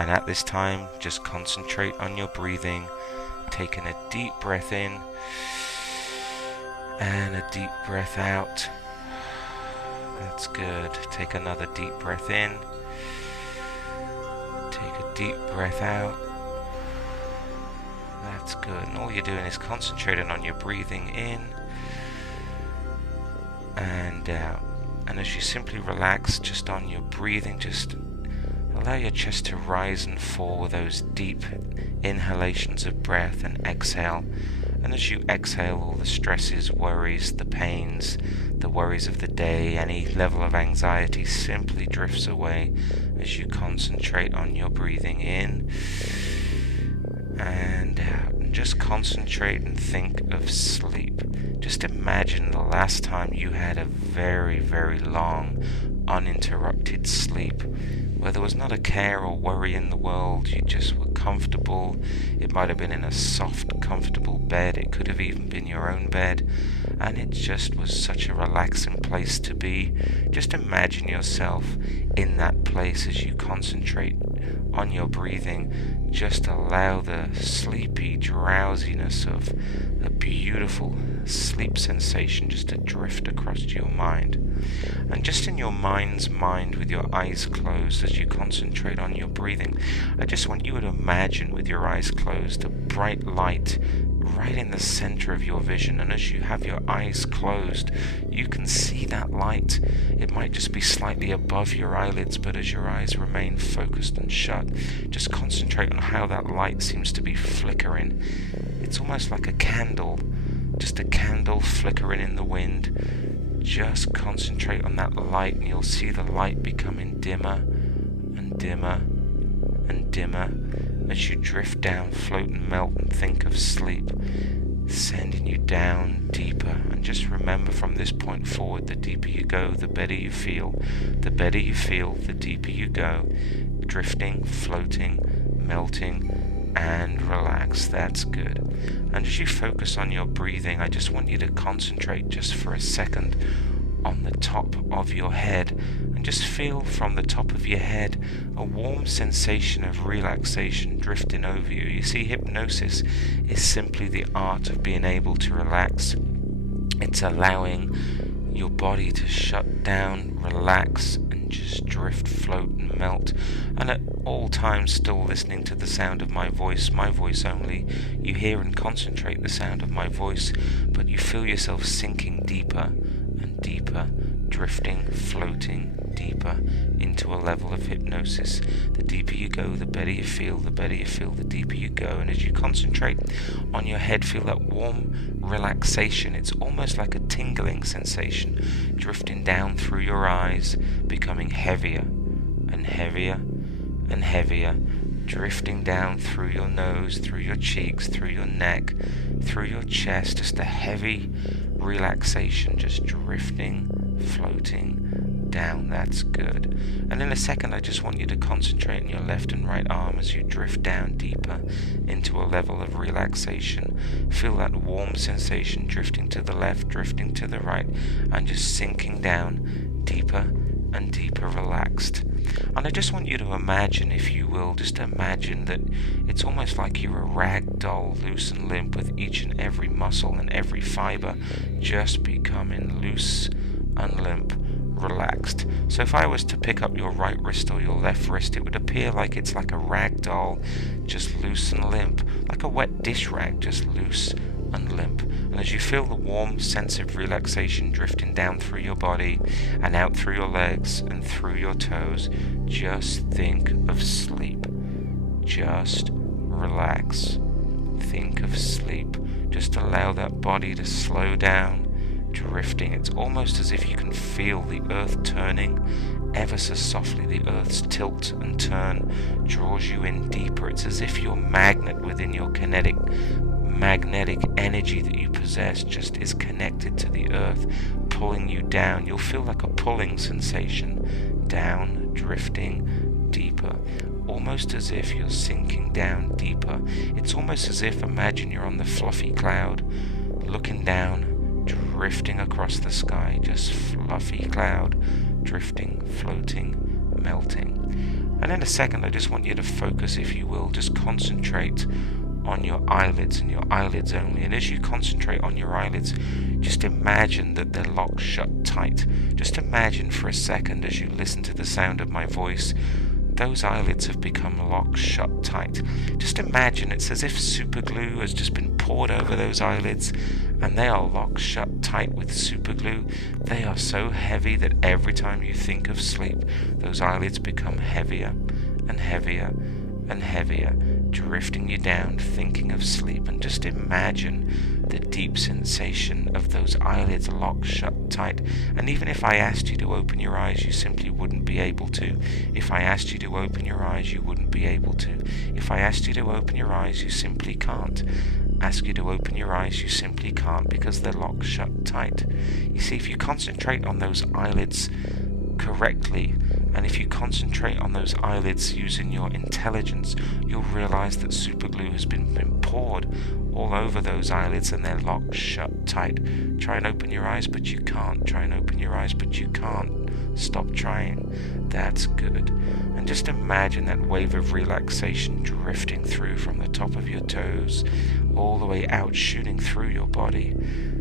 And at this time, just concentrate on your breathing, taking a deep breath in and a deep breath out. That's good. Take another deep breath in. Take a deep breath out. That's good. And all you're doing is concentrating on your breathing in and out. And as you simply relax just on your breathing, just allow your chest to rise and fall with those deep inhalations of breath and exhale. And as you exhale, all the stresses, worries, the pains, the worries of the day, any level of anxiety simply drifts away as you concentrate on your breathing in and out. And just concentrate and think of sleep. Just imagine the last time you had a very, very long, uninterrupted sleep, where there was not a care or worry in the world. You just were comfortable. It might have been in a soft, comfortable bed. It could have even been your own bed. And it just was such a relaxing place to be. Just imagine yourself in that place as you concentrate on your breathing. Just allow the sleepy drowsiness of a beautiful sleep sensation just to drift across your mind. And just in your mind's mind, with your eyes closed, as you concentrate on your breathing, I just want you to imagine with your eyes closed a bright light right in the center of your vision. And as you have your eyes closed, you can see that light. It might just be slightly above your eyelids, but as your eyes remain focused and shut, just concentrate on how that light seems to be flickering. It's almost like a candle, just a candle flickering in the wind. Just concentrate on that light and you'll see the light becoming dimmer and dimmer and dimmer as you drift down, float and melt and think of sleep, sending you down deeper. And just remember, from this point forward, the deeper you go, the better you feel. The better you feel, the deeper you go, drifting, floating, melting, and relax. That's good. And as you focus on your breathing, I just want you to concentrate just for a second on the top of your head, and just feel from the top of your head a warm sensation of relaxation drifting over you. You see, hypnosis is simply the art of being able to relax. It's allowing your body to shut down, relax, and just drift, float, and melt. And at all times, still listening to the sound of my voice only. You hear and concentrate the sound of my voice, but you feel yourself sinking deeper and deeper, drifting, floating deeper into a level of hypnosis. The deeper you go, the better you feel. The better you feel, the deeper you go. And as you concentrate on your head, feel that warm relaxation. It's almost like a tingling sensation drifting down through your eyes, becoming heavier and heavier and heavier, drifting down through your nose, through your cheeks, through your neck, through your chest. Just a heavy relaxation, just drifting, floating down. That's good. And in a second, I just want you to concentrate on your left and right arm as you drift down deeper into a level of relaxation. Feel that warm sensation drifting to the left, drifting to the right, and just sinking down deeper and deeper, relaxed. And I just want you to imagine, if you will, just imagine that it's almost like you're a rag doll, loose and limp, with each and every muscle and every fiber just becoming loose and limp, relaxed. So if I was to pick up your right wrist or your left wrist, it would appear like it's like a rag doll, just loose and limp, like a wet dish rag, just loose and limp. And as you feel the warm sense of relaxation drifting down through your body and out through your legs and through your toes, just think of sleep. Just relax. Think of sleep. Just allow that body to slow down, drifting. It's almost as if you can feel the earth turning ever so softly. The earth's tilt and turn draws you in deeper. It's as if your magnet within your magnetic energy that you possess just is connected to the earth, pulling you down. You'll feel like a pulling sensation, down, drifting deeper, almost as if you're sinking down deeper. It's almost as if, imagine you're on the fluffy cloud, looking down, drifting across the sky, just fluffy cloud, drifting, floating, melting. And And in a second, I just want you to focus, if you will, just concentrate on your eyelids and your eyelids only. And as you concentrate on your eyelids, just imagine that they're locked shut tight. Just imagine for a second, as you listen to the sound of my voice, those eyelids have become locked shut tight. Just imagine it's as if super glue has just been poured over those eyelids, and they are locked shut tight with super glue. They are so heavy that every time you think of sleep, those eyelids become heavier and heavier and heavier, drifting you down, thinking of sleep. And just imagine the deep sensation of those eyelids locked shut tight. And even if I asked you to open your eyes, you simply wouldn't be able to. If I asked you to open your eyes, you wouldn't be able to. If I asked you to open your eyes, you simply can't. Ask you to open your eyes, you simply can't, because they're locked shut tight. You see, if you concentrate on those eyelids correctly, and if you concentrate on those eyelids using your intelligence, you'll realize that super glue has been poured all over those eyelids and they're locked shut tight. Try and open your eyes, but you can't. Try and open your eyes, but you can't. Stop trying. That's good. And just imagine that wave of relaxation drifting through from the top of your toes all the way out, shooting through your body.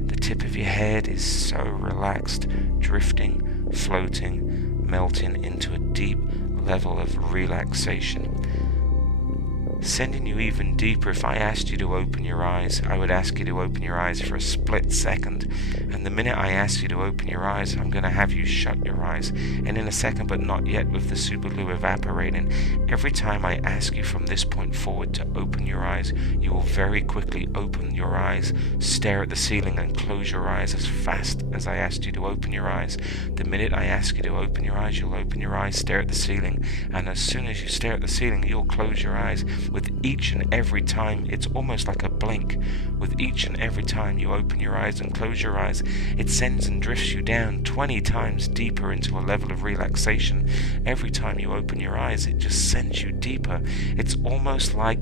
The tip of your head is so relaxed, drifting, floating, melting into a deep level of relaxation. Sending you even deeper. If I asked you to open your eyes, I would ask you to open your eyes for a split second. And the minute I ask you to open your eyes, I'm going to have you shut your eyes. And in a second, but not yet, with the super glue evaporating, every time I ask you from this point forward to open your eyes, you will very quickly open your eyes, stare at the ceiling and close your eyes as fast as I asked you to open your eyes. The minute I ask you to open your eyes, you'll open your eyes, stare at the ceiling, and as soon as you stare at the ceiling, you'll close your eyes. With each and every time, it's almost like a blink. With each and every time you open your eyes and close your eyes, it sends and drifts you down 20 times deeper into a level of relaxation. Every time you open your eyes, it just sends you deeper. It's almost like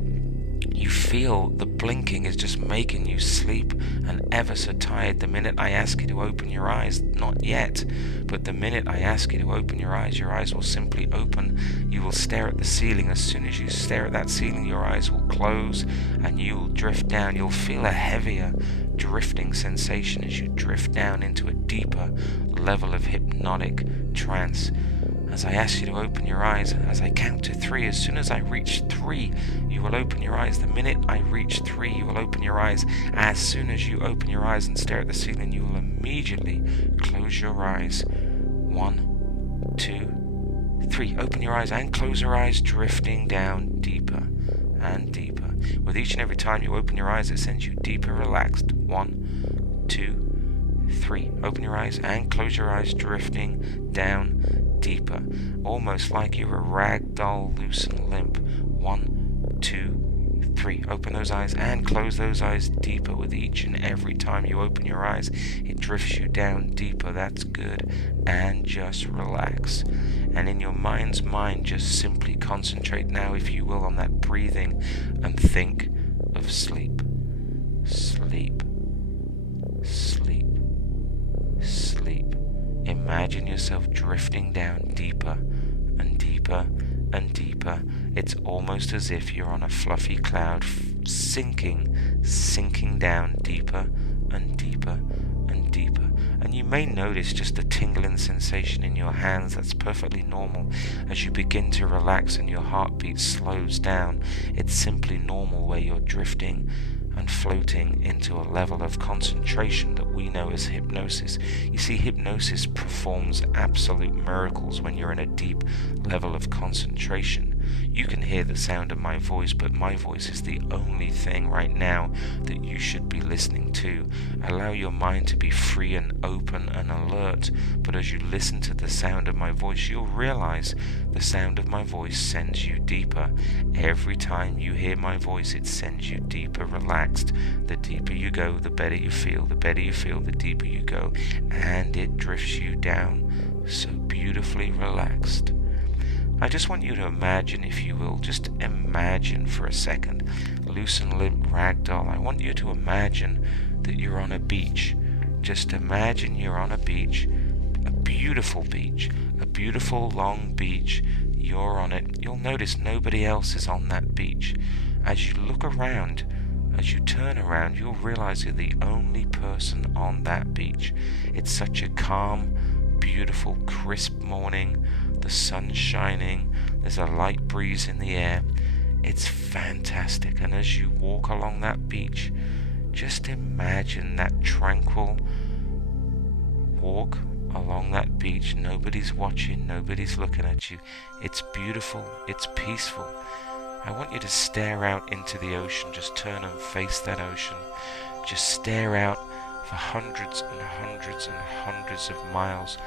you feel the blinking is just making you sleep and ever so tired. The minute I ask you to open your eyes, not yet, but the minute I ask you to open your eyes will simply open. You will stare at the ceiling. As soon as you stare at that ceiling, your eyes will close and you will drift down. You'll feel a heavier drifting sensation as you drift down into a deeper level of hypnotic trance. As I ask you to open your eyes, as I count to 3, as soon as I reach 3, you will open your eyes. The minute I reach 3, you will open your eyes. As soon as you open your eyes and stare at the ceiling, you will immediately close your eyes. 1, 2, 3. Open your eyes and close your eyes, drifting down deeper and deeper. With each and every time you open your eyes, it sends you deeper relaxed. 1, 2, 3. Open your eyes and close your eyes, drifting down deeper, almost like you're a rag doll, loose and limp. 1, 2, 3. Open those eyes and close those eyes deeper. With each and every time you open your eyes, it drifts you down deeper. That's good. And just relax. And in your mind's mind, just simply concentrate now, if you will, on that breathing and think of sleep. Sleep. Sleep. Sleep. Imagine yourself drifting down deeper and deeper and deeper. It's almost as if you're on a fluffy cloud, sinking down deeper and deeper and deeper. And you may notice just a tingling sensation in your hands. That's perfectly normal. As you begin to relax and your heartbeat slows down, it's simply normal, where you're drifting and floating into a level of concentration that we know as hypnosis. You see, hypnosis performs absolute miracles when you're in a deep level of concentration. You can hear the sound of my voice, but my voice is the only thing right now that you should be listening to. Allow your mind to be free and open and alert, but as you listen to the sound of my voice, you'll realize the sound of my voice sends you deeper. Every time you hear my voice, it sends you deeper relaxed. The deeper you go, the better you feel. The better you feel, the deeper you go, and it drifts you down so beautifully relaxed. I just want you to imagine, if you will, just imagine for a second, loose and limp ragdoll. I want you to imagine that you're on a beach. Just imagine you're on a beach, a beautiful long beach. you're on it. You'll notice nobody else is on that beach. As you look around, as you turn around, you'll realize you're the only person on that beach. It's such a calm, beautiful, crisp morning. The sun's shining. There's a light breeze in the air. It's fantastic. And as you walk along that beach, just imagine that tranquil walk along that beach. Nobody's watching, nobody's looking at you. It's beautiful, it's peaceful. I want you to stare out into the ocean. Just turn and face that ocean. Just stare out for hundreds and hundreds and hundreds of miles.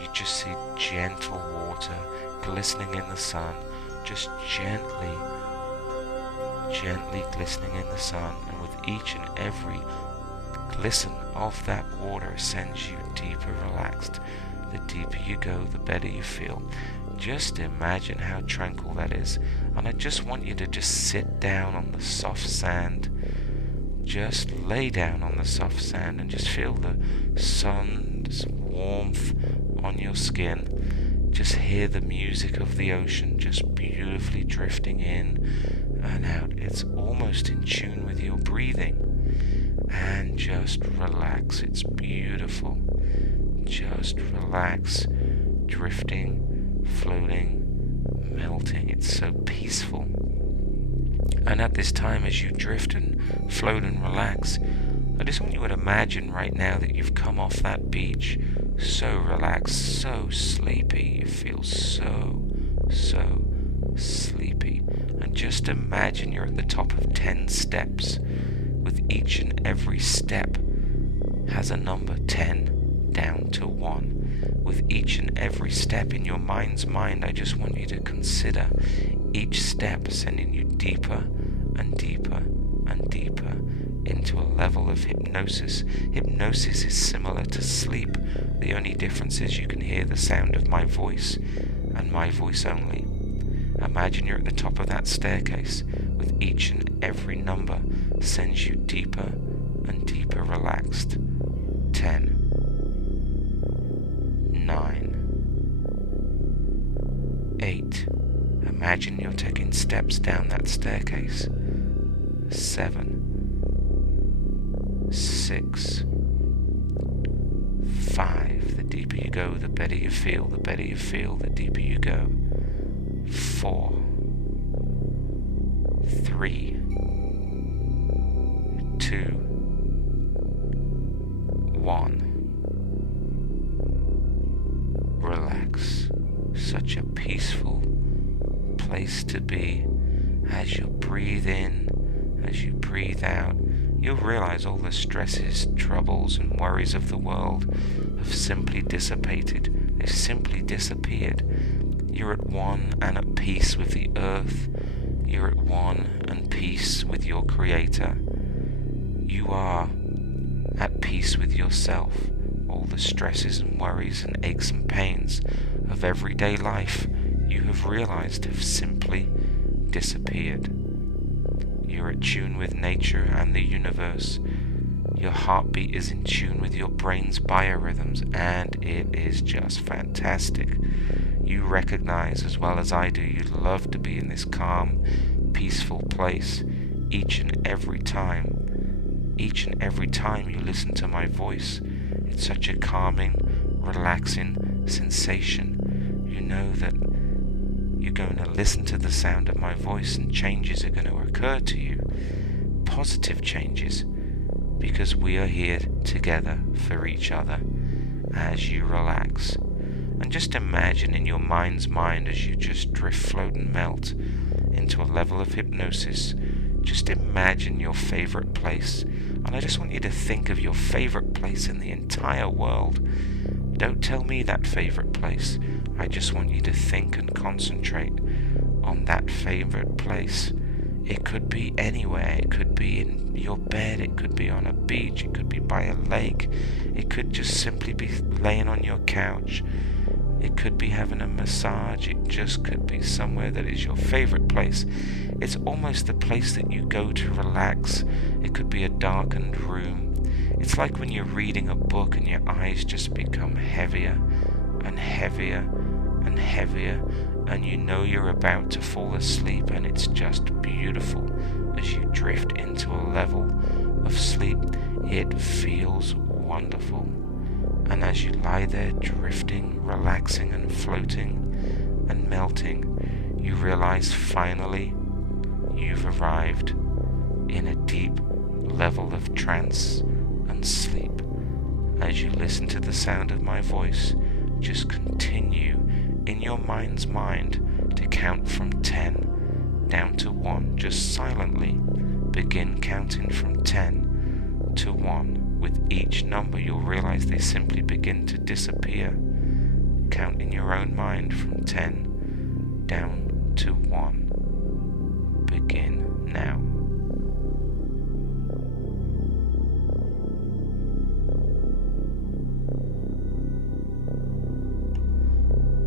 You just see gentle water glistening in the sun, just gently glistening in the sun, and with each and every glisten of that water sends you deeper relaxed. The deeper you go, the better you feel. Just imagine how tranquil that is. And I just want you to just sit down on the soft sand. Just lay down on the soft sand and just feel the sun's warmth on your skin. Just hear the music of the ocean just beautifully drifting in and out. It's almost in tune with your breathing. And just relax. It's beautiful. Just relax. Drifting, floating, melting. It's so peaceful. And at this time, as you drift and float and relax, I just want you to imagine right now that you've come off that beach, so relaxed, so sleepy. You feel so sleepy. And just imagine you're at the top of 10 steps. With each and every step has a number 10 down to 1. With each and every step in your mind's mind, I just want you to consider each step sending you deeper and deeper and deeper into a level of hypnosis. Hypnosis is similar to sleep. The only difference is you can hear the sound of my voice and my voice only. Imagine you're at the top of that staircase. With each and every number sends you deeper and deeper relaxed. 10, 9, 8. Imagine you're taking steps down that staircase. 7, 6, 5. The deeper you go, the better you feel. The better you feel, the deeper you go. 4, 3, 2, 1. Relax. Such a peaceful place to be. As you breathe in, as you breathe out, you'll realize all the stresses, troubles, and worries of the world have simply dissipated. They've simply disappeared. You're at one and at peace with the earth. You're at one and peace with your Creator. You are at peace with yourself. All the stresses and worries and aches and pains of everyday life, you have realized, have simply disappeared. You're at tune with nature and the universe. Your heartbeat is in tune with your brain's biorhythms, and it is just fantastic. You recognize, as well as I do, you love to be in this calm, peaceful place each and every time. Each and every time you listen to my voice, it's such a calming, relaxing sensation. You know that you're going to listen to the sound of my voice and changes are going to occur to you. Positive changes, because we are here together for each other as you relax. And just imagine in your mind's mind as you just drift, float and melt into a level of hypnosis. Just imagine your favorite place. And I just want you to think of your favorite place in the entire world. Don't tell me that favorite place. I just want you to think and concentrate on that favorite place. It could be anywhere. It could be in your bed. It could be on a beach. It could be by a lake. It could just simply be laying on your couch. It could be having a massage. It just could be somewhere that is your favorite place. It's almost the place that you go to relax. It could be a darkened room. It's like when you're reading a book and your eyes just become heavier and heavier and heavier, and you know you're about to fall asleep, and it's just beautiful as you drift into a level of sleep. It feels wonderful. And as you lie there drifting, relaxing and floating and melting, you realize finally you've arrived in a deep level of trance and sleep. As you listen to the sound of my voice, just continue in your mind's mind to count from 10 down to 1. Just silently begin counting from 10 to 1. With each number you'll realize they simply begin to disappear. Count in your own mind from 10 down to 1. Begin now.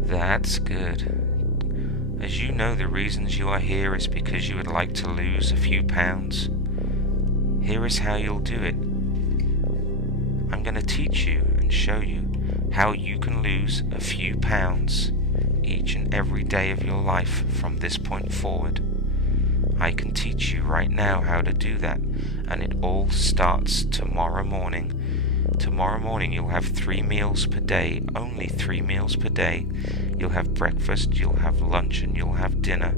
That's good. As you know, the reasons you are here is because you would like to lose a few pounds. Here is how you'll do it. I'm going to teach you and show you how you can lose a few pounds each and every day of your life from this point forward. I can teach you right now how to do that, and it all starts tomorrow morning. Tomorrow morning you'll have 3 meals per day, only 3 meals per day. You'll have breakfast, you'll have lunch, and you'll have dinner.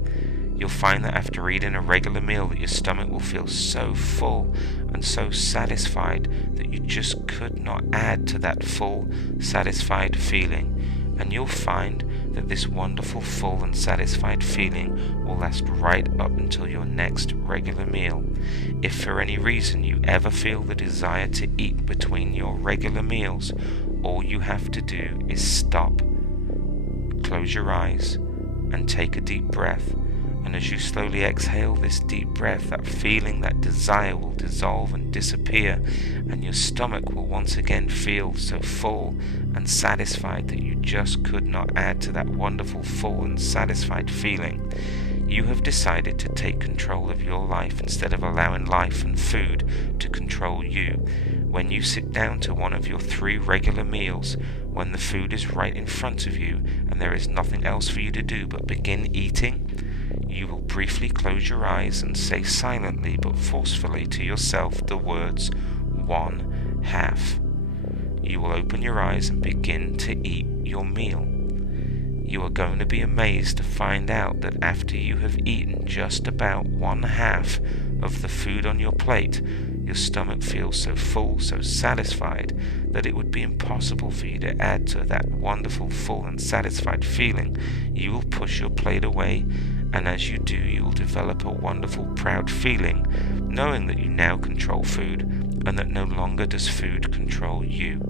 You'll find that after eating a regular meal that your stomach will feel so full and so satisfied that you just could not add to that full, satisfied feeling. And you'll find that this wonderful, full and satisfied feeling will last right up until your next regular meal. If for any reason you ever feel the desire to eat between your regular meals, all you have to do is stop, close your eyes, and take a deep breath. And as you slowly exhale this deep breath, that feeling, that desire will dissolve and disappear, and your stomach will once again feel so full and satisfied that you just could not add to that wonderful, full and satisfied feeling. You have decided to take control of your life instead of allowing life and food to control you. When you sit down to one of your 3 regular meals, when the food is right in front of you and there is nothing else for you to do but begin eating, you will briefly close your eyes and say silently but forcefully to yourself the words 1/2. You will open your eyes and begin to eat your meal. You are going to be amazed to find out that after you have eaten just about 1/2 of the food on your plate, your stomach feels so full, so satisfied, that it would be impossible for you to add to that wonderful, full and satisfied feeling. You will push your plate away, and as you do, you will develop a wonderful, proud feeling, knowing that you now control food, and that no longer does food control you.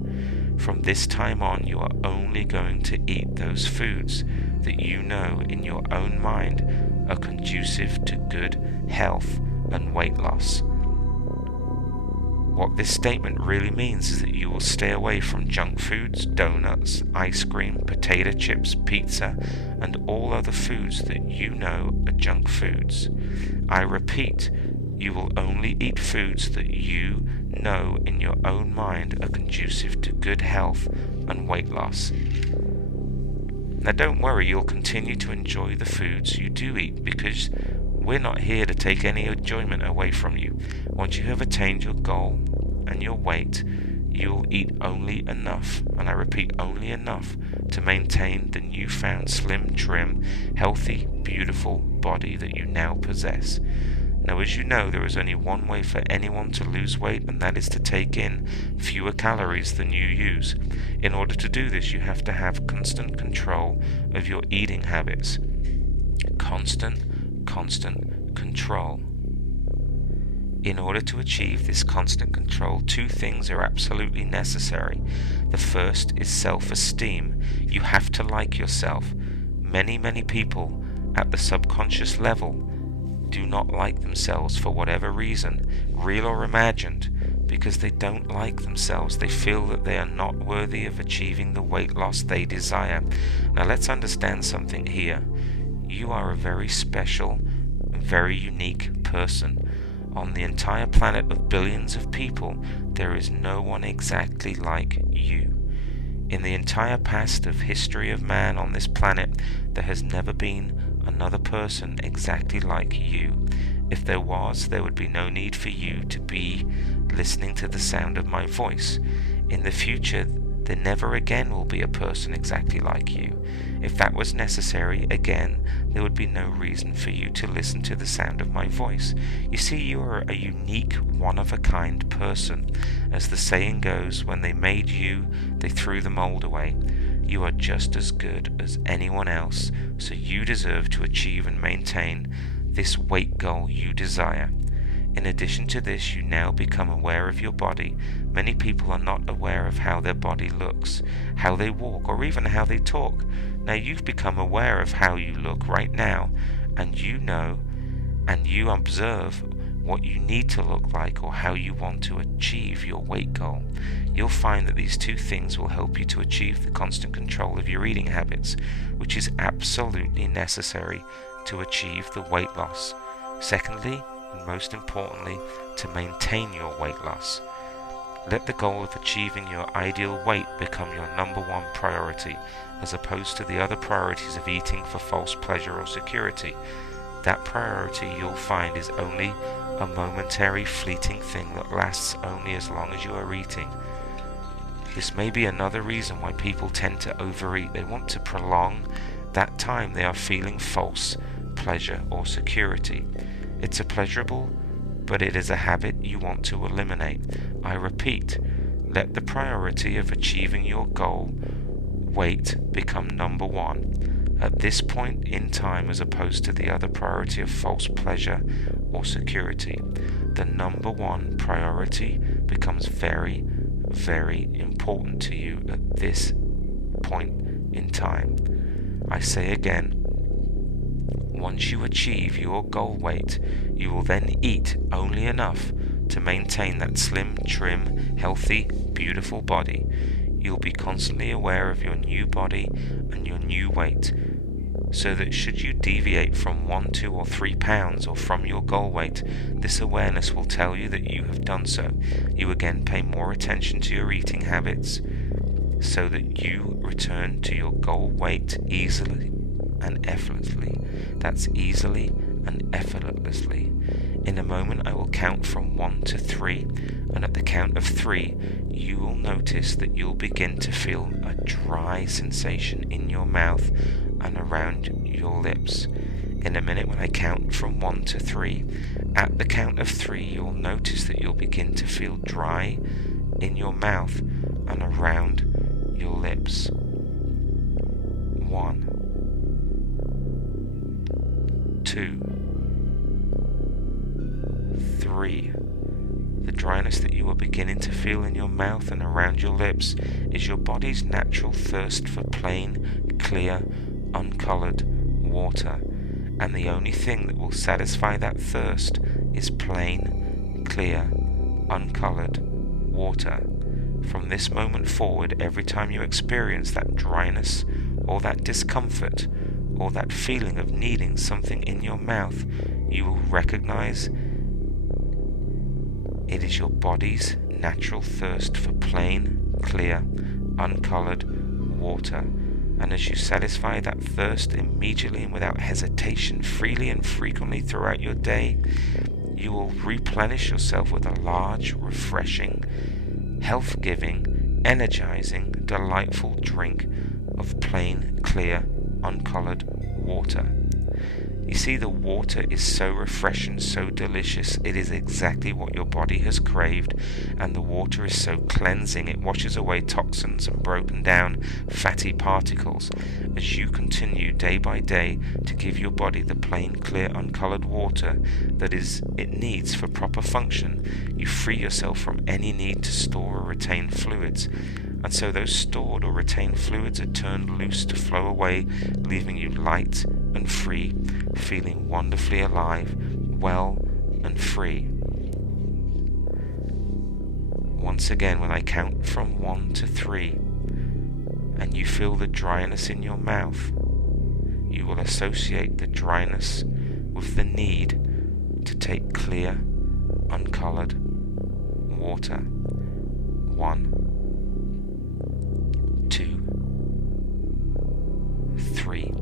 From this time on, you are only going to eat those foods that you know in your own mind are conducive to good health and weight loss. What this statement really means is that you will stay away from junk foods, donuts, ice cream, potato chips, pizza, and all other foods that you know are junk foods. I repeat, you will only eat foods that you know in your own mind are conducive to good health and weight loss. Now don't worry, you'll continue to enjoy the foods you do eat, because we're not here to take any enjoyment away from you. Once you have attained your goal and your weight, you'll eat only enough, and I repeat, only enough to maintain the newfound slim, trim, healthy, beautiful body that you now possess. Now, as you know, there is only one way for anyone to lose weight, and that is to take in fewer calories than you use. In order to do this, you have to have constant control of your eating habits. Constant control. In order to achieve this constant control, 2 things are absolutely necessary. The first is self-esteem. You have to like yourself. Many people at the subconscious level do not like themselves for whatever reason, real or imagined, because they don't like themselves. They feel that they are not worthy of achieving the weight loss they desire. Now let's understand something here. You are a very special, very unique person. On the entire planet of billions of people, there is no one exactly like you. In the entire past of history of man on this planet, there has never been another person exactly like you. If there was, there would be no need for you to be listening to the sound of my voice. In the future, there never again will be a person exactly like you. If that was necessary, again, there would be no reason for you to listen to the sound of my voice. You see, you are a unique, one-of-a-kind person. As the saying goes, when they made you, they threw the mold away. You are just as good as anyone else, so you deserve to achieve and maintain this weight goal you desire. In addition to this, you now become aware of your body. Many people are not aware of how their body looks, how they walk, or even how they talk. Now you've become aware of how you look right now, and you know and you observe what you need to look like or how you want to achieve your weight goal. You'll find that these two things will help you to achieve the constant control of your eating habits, which is absolutely necessary to achieve the weight loss. Secondly, and most importantly, to maintain your weight loss. Let the goal of achieving your ideal weight become your number one priority, as opposed to the other priorities of eating for false pleasure or security. That priority, you'll find, is only a momentary, fleeting thing that lasts only as long as you are eating. This may be another reason why people tend to overeat. They want to prolong that time they are feeling false pleasure or security. It's a pleasurable, but it is a habit you want to eliminate. I repeat, let the priority of achieving your goal weight become number one at this point in time, as opposed to the other priority of false pleasure or security. The number one priority becomes very, very important to you at this point in time. I say again, once you achieve your goal weight, you will then eat only enough to maintain that slim, trim, healthy, beautiful body. You'll be constantly aware of your new body and your new weight, so that should you deviate from 1, 2, or 3 pounds or from your goal weight, this awareness will tell you that you have done so. You again pay more attention to your eating habits, so that you return to your goal weight easily and effortlessly. That's easily and effortlessly. In a moment I will count from 1 to 3, and at the count of 3 you will notice that you'll begin to feel a dry sensation in your mouth and around your lips. In a minute, when I count from 1 to 3, at the count of 3 you'll notice that you'll begin to feel dry in your mouth and around your lips. 1, 2, 3. The dryness that you are beginning to feel in your mouth and around your lips is your body's natural thirst for plain, clear, uncoloured water. And the only thing that will satisfy that thirst is plain, clear, uncoloured water. From this moment forward, every time you experience that dryness or that discomfort or that feeling of needing something in your mouth, you will recognize it is your body's natural thirst for plain, clear, uncoloured water. And as you satisfy that thirst immediately and without hesitation, freely and frequently throughout your day, you will replenish yourself with a large, refreshing, health-giving, energizing, delightful drink of plain, clear, uncoloured water. You see, the water is so refreshing, so delicious. It is exactly what your body has craved, and the water is so cleansing. It washes away toxins and broken down fatty particles. As you continue day by day to give your body the plain, clear, uncoloured water that it needs for proper function, you free yourself from any need to store or retain fluids. And so those stored or retained fluids are turned loose to flow away, leaving you light and free, feeling wonderfully alive, well and free. Once again, when I count from 1 to 3, and you feel the dryness in your mouth, you will associate the dryness with the need to take clear, uncoloured water. 1, 2, free.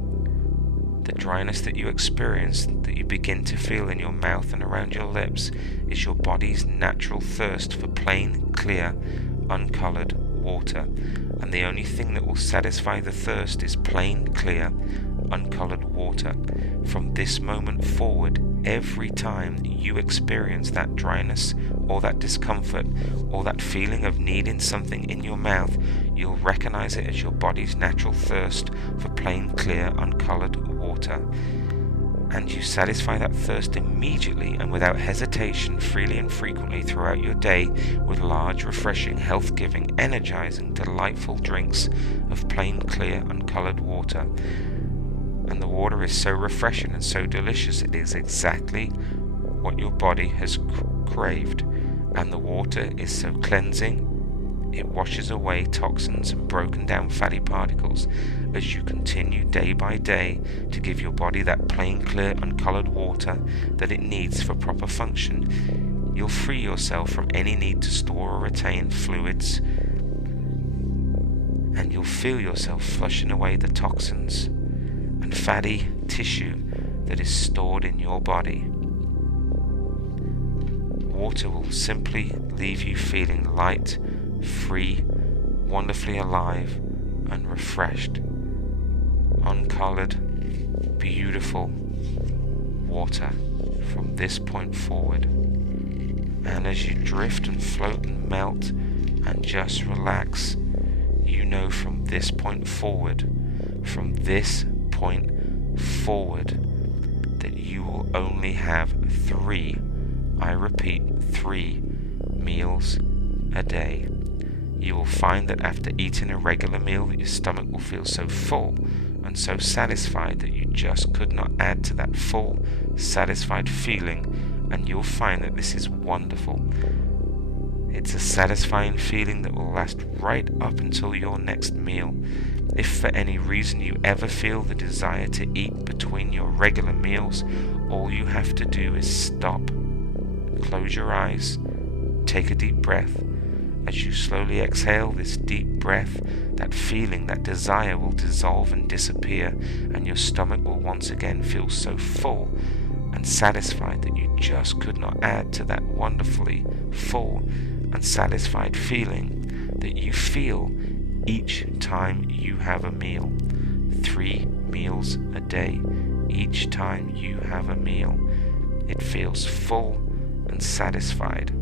The dryness that you experience, that you begin to feel in your mouth and around your lips, is your body's natural thirst for plain, clear, uncolored water, and the only thing that will satisfy the thirst is plain, clear, uncolored water. From this moment forward, every time you experience that dryness or that discomfort or that feeling of needing something in your mouth, you'll recognize it as your body's natural thirst for plain, clear, uncolored water. And you satisfy that thirst immediately and without hesitation, freely and frequently throughout your day with large, refreshing, health-giving, energizing, delightful drinks of plain, clear, uncolored water. And the water is so refreshing and so delicious, it is exactly what your body has craved. And the water is so cleansing, it washes away toxins and broken down fatty particles as you continue day by day to give your body that plain, clear, uncolored water that it needs for proper function. You'll free yourself from any need to store or retain fluids, and you'll feel yourself flushing away the toxins and fatty tissue that is stored in your body. Water will simply leave you feeling light, free, wonderfully alive, and refreshed. Uncolored, beautiful water from this point forward. And as you drift and float and melt and just relax, you know from this point forward, that you will only have 3, I repeat, 3 meals a day. You will find that after eating a regular meal that your stomach will feel so full and so satisfied that you just could not add to that full, satisfied feeling, and you'll find that this is wonderful. It's a satisfying feeling that will last right up until your next meal. If for any reason you ever feel the desire to eat between your regular meals, all you have to do is stop, close your eyes, take a deep breath. As you slowly exhale this deep breath, that feeling, that desire will dissolve and disappear, and your stomach will once again feel so full and satisfied that you just could not add to that wonderfully full and satisfied feeling that you feel each time you have a meal. 3 meals a day, each time you have a meal. It feels full and satisfied.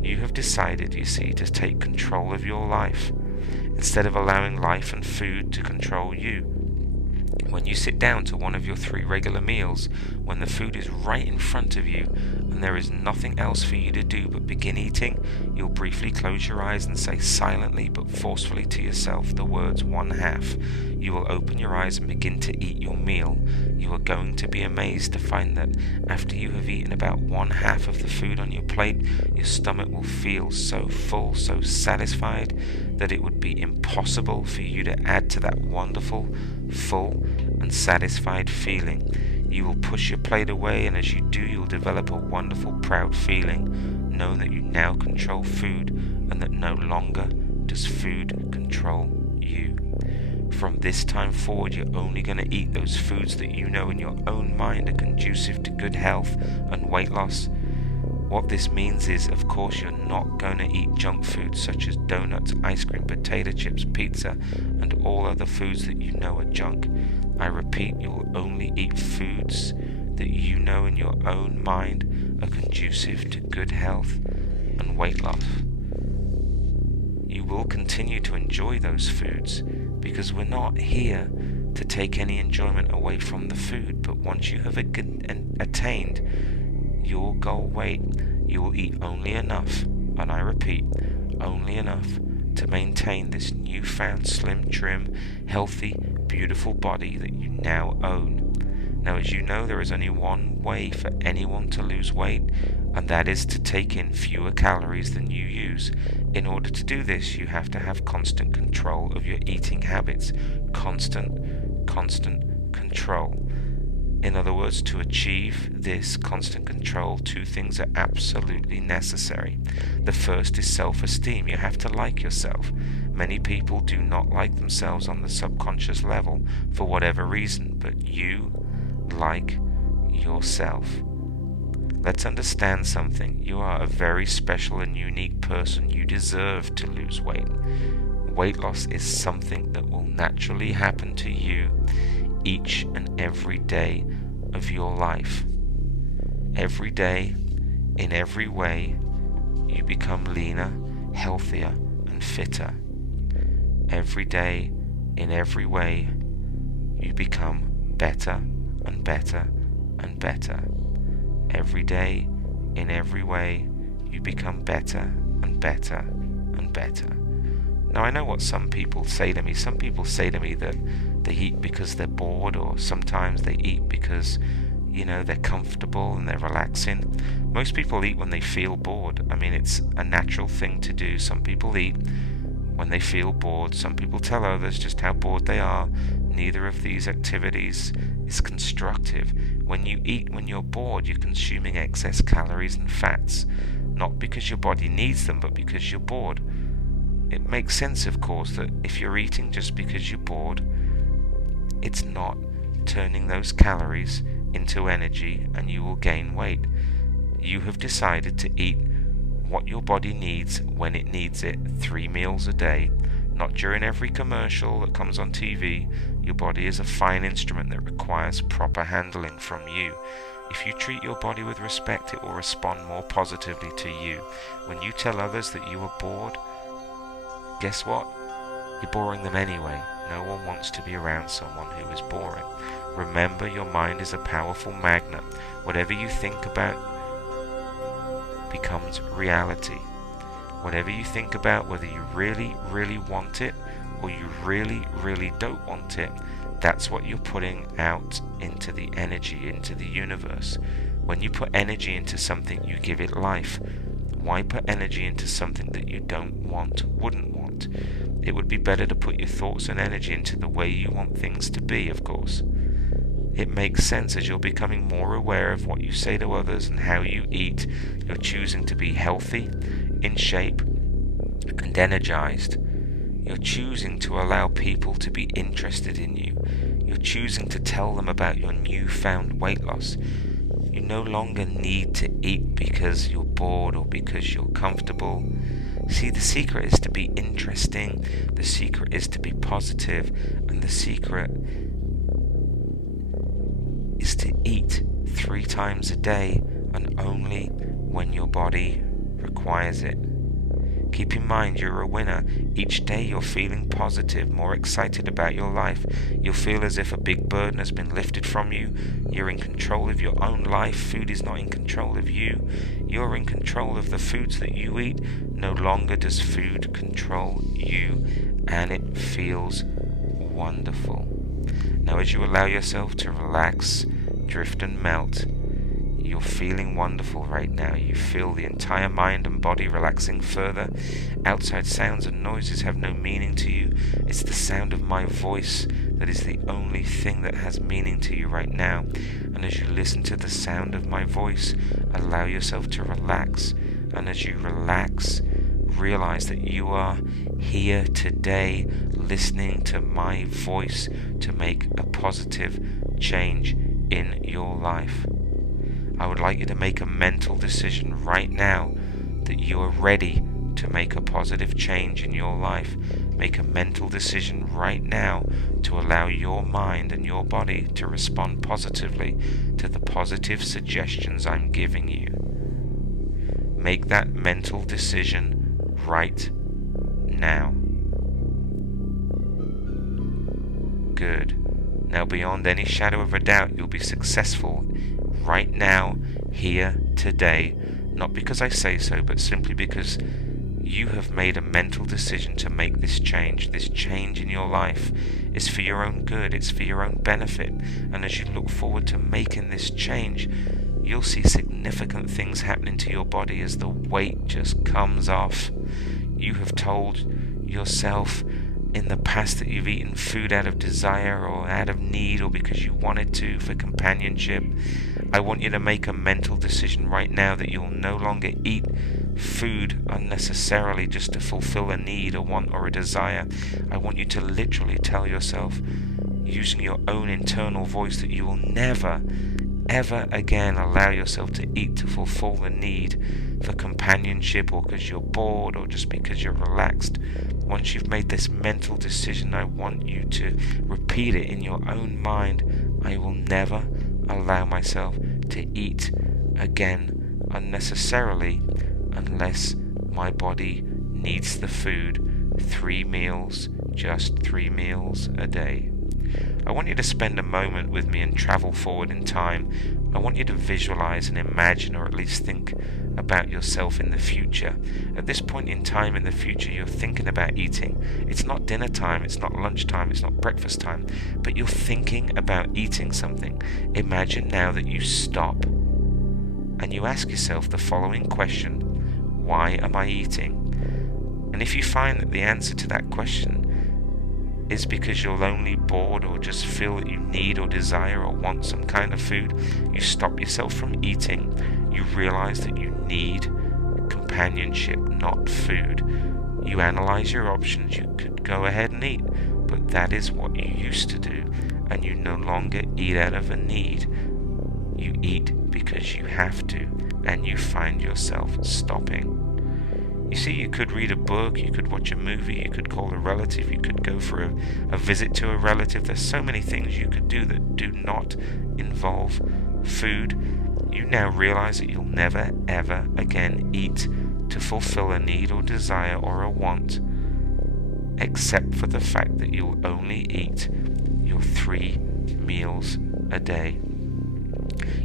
You have decided, you see, to take control of your life instead of allowing life and food to control you. When you sit down to one of your 3 regular meals, when the food is right in front of you and there is nothing else for you to do but begin eating, you'll briefly close your eyes and say silently but forcefully to yourself the words 1/2. You will open your eyes and begin to eat your meal. You are going to be amazed to find that after you have eaten about 1/2 of the food on your plate, your stomach will feel so full, so satisfied, that it would be impossible for you to add to that wonderful, full, and satisfied feeling. You will push your plate away, and as you do, you'll develop a wonderful, proud feeling, knowing that you now control food and that no longer does food control you. From this time forward, you're only going to eat those foods that you know in your own mind are conducive to good health and weight loss. What this means is, of course, you're not going to eat junk foods such as donuts, ice cream, potato chips, pizza, and all other foods that you know are junk. I repeat, you will only eat foods that you know in your own mind are conducive to good health and weight loss. You will continue to enjoy those foods because we're not here to take any enjoyment away from the food, but once you have attained your goal weight, you will eat only enough, and I repeat, only enough to maintain this newfound slim, trim, healthy, beautiful body that you now own. Now, as you know, there is only one way for anyone to lose weight, and that is to take in fewer calories than you use. In order to do this, you have to have constant control of your eating habits. Constant control. In other words, to achieve this constant control, 2 things are absolutely necessary. The first is self-esteem. You have to like yourself. Many people do not like themselves on the subconscious level for whatever reason, but you like yourself. Let's understand something. You are a very special and unique person. You deserve to lose weight. Weight loss is something that will naturally happen to you each and every day of your life. Every day, in every way, you become leaner, healthier, and fitter. Every day, in every way, you become better and better and better. Every day, in every way, you become better and better and better. Now, I know what some people say to me. Some people say to me that they eat because they're bored, or sometimes they eat because, they're comfortable and they're relaxing. Most people eat when they feel bored. I mean, it's a natural thing to do. Some people eat when they feel bored. Some people tell others just how bored they are. Neither of these activities is constructive. When you eat when you're bored, you're consuming excess calories and fats, not because your body needs them, but because you're bored. It makes sense, of course, that if you're eating just because you're bored, it's not turning those calories into energy and you will gain weight. You have decided to eat what your body needs when it needs it, 3 meals a day, not during every commercial that comes on TV. Your body is a fine instrument that requires proper handling from you. If you treat your body with respect, it will respond more positively to you. When you tell others that you are bored, guess what? You're boring them anyway. No one wants to be around someone who is boring. Remember, your mind is a powerful magnet. Whatever you think about becomes reality. Whatever you think about, whether you really, really want it or you really, really don't want it, that's what you're putting out into the energy, into the universe. When you put energy into something, you give it life. Why put energy into something that you don't want, wouldn't want? It would be better to put your thoughts and energy into the way you want things to be, of course. It makes sense as you're becoming more aware of what you say to others and how you eat. You're choosing to be healthy, in shape, and energized. You're choosing to allow people to be interested in you. You're choosing to tell them about your newfound weight loss. You no longer need to eat because you're bored or because you're comfortable. See, the secret is to be interesting, the secret is to be positive, and the secret is to eat 3 times a day and only when your body requires it. Keep in mind, you're a winner. Each day you're feeling positive, more excited about your life. You'll feel as if a big burden has been lifted from you. You're in control of your own life. Food is not in control of you. You're in control of the foods that you eat. No longer does food control you, and it feels wonderful. Now, as you allow yourself to relax, drift and melt, you're feeling wonderful right now. You feel the entire mind and body relaxing further. Outside sounds and noises have no meaning to you. It's the sound of my voice that is the only thing that has meaning to you right now. And as you listen to the sound of my voice, allow yourself to relax. And as you relax, realize that you are here today listening to my voice to make a positive change in your life. I would like you to make a mental decision right now that you are ready to make a positive change in your life. Make a mental decision right now to allow your mind and your body to respond positively to the positive suggestions I'm giving you. Make that mental decision right now. Good. Now, beyond any shadow of a doubt, you'll be successful right now, here, today, not because I say so, but simply because you have made a mental decision to make this change. This change in your life is for your own good, it's for your own benefit, and as you look forward to making this change, you'll see significant things happening to your body as the weight just comes off. You have told yourself in the past that you've eaten food out of desire or out of need or because you wanted to for companionship, I want you to make a mental decision right now that you'll no longer eat food unnecessarily just to fulfill a need, a want, or a desire. I want you to literally tell yourself, using your own internal voice, that you will never, ever again allow yourself to eat to fulfill the need for companionship or because you're bored or just because you're relaxed. Once you've made this mental decision, I want you to repeat it in your own mind. I will never allow myself to eat again unnecessarily unless my body needs the food. 3 meals, just 3 meals a day. I want you to spend a moment with me and travel forward in time. I want you to visualize and imagine, or at least think about yourself in the future. At this point in time in the future, you're thinking about eating. It's not dinner time, it's not lunchtime, it's not breakfast time, but you're thinking about eating something. Imagine now that you stop and you ask yourself the following question: why am I eating? And if you find that the answer to that question is because you're lonely, bored, or just feel that you need or desire or want some kind of food, you stop yourself from eating. You realize that you need companionship, not food. You analyze your options. You could go ahead and eat, but that is what you used to do, and you no longer eat out of a need. You eat because you have to, and you find yourself stopping. You see, you could read a book, you could watch a movie, you could call a relative, you could go for a visit to a relative. There's so many things you could do that do not involve food. You now realize that you'll never ever again eat to fulfill a need or desire or a want, except for the fact that you'll only eat your 3 meals a day.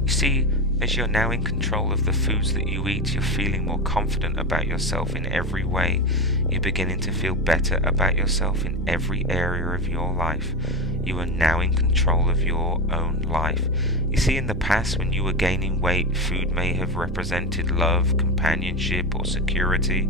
You see, as you're now in control of the foods that you eat, you're feeling more confident about yourself in every way. You're beginning to feel better about yourself in every area of your life. You are now in control of your own life. You see, in the past, when you were gaining weight, food may have represented love, companionship, or security.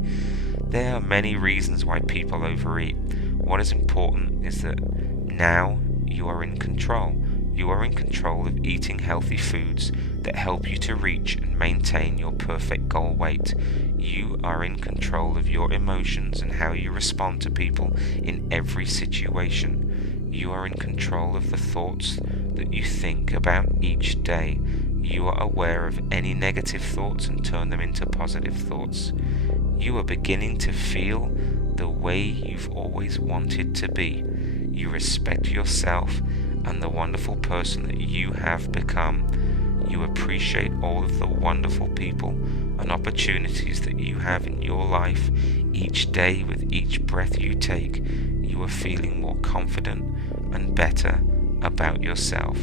There are many reasons why people overeat. What is important is that now you are in control. You are in control of eating healthy foods that help you to reach and maintain your perfect goal weight. You are in control of your emotions and how you respond to people in every situation. You are in control of the thoughts that you think about each day. You are aware of any negative thoughts and turn them into positive thoughts. You are beginning to feel the way you've always wanted to be. You respect yourself and the wonderful person that you have become. You appreciate all of the wonderful people and opportunities that you have in your life. Each day, with each breath you take, you are feeling more confident and better about yourself.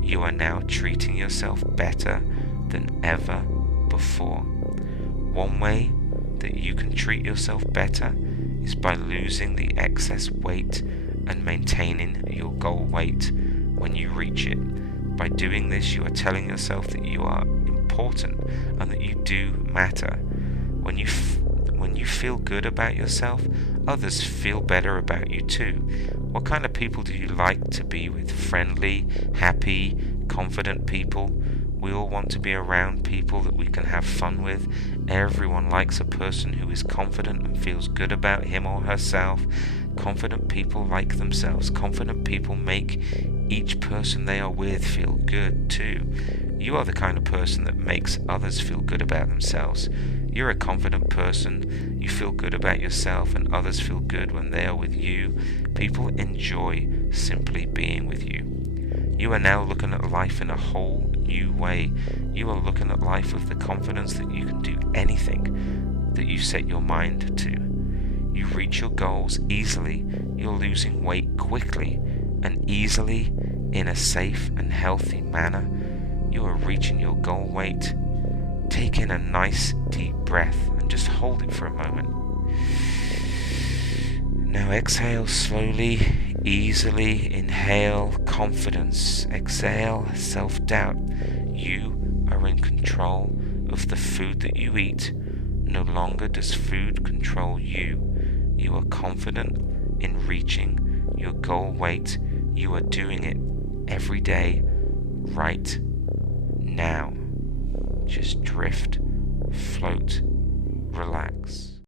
You are now treating yourself better than ever before. One way that you can treat yourself better is by losing the excess weight and maintaining your goal weight when you reach it. By doing this, you are telling yourself that you are important and that you do matter. When you feel good about yourself, others feel better about you too. What kind of people do you like to be with? Friendly, happy, confident people? We all want to be around people that we can have fun with. Everyone likes a person who is confident and feels good about him or herself. Confident people like themselves. Confident people make each person they are with feel good too. You are the kind of person that makes others feel good about themselves. You're a confident person. You feel good about yourself and others feel good when they are with you. People enjoy simply being with you. You are now looking at life in a whole new way. You are looking at life with the confidence that you can do anything that you set your mind to. You reach your goals easily. You're losing weight quickly and easily in a safe and healthy manner. You are reaching your goal weight. Take in a nice deep breath and just hold it for a moment. Now exhale slowly, easily. Inhale confidence. Exhale self-doubt. You are in control of the food that you eat. No longer does food control you. You are confident in reaching your goal weight. You are doing it every day, right now. Just drift, float, relax.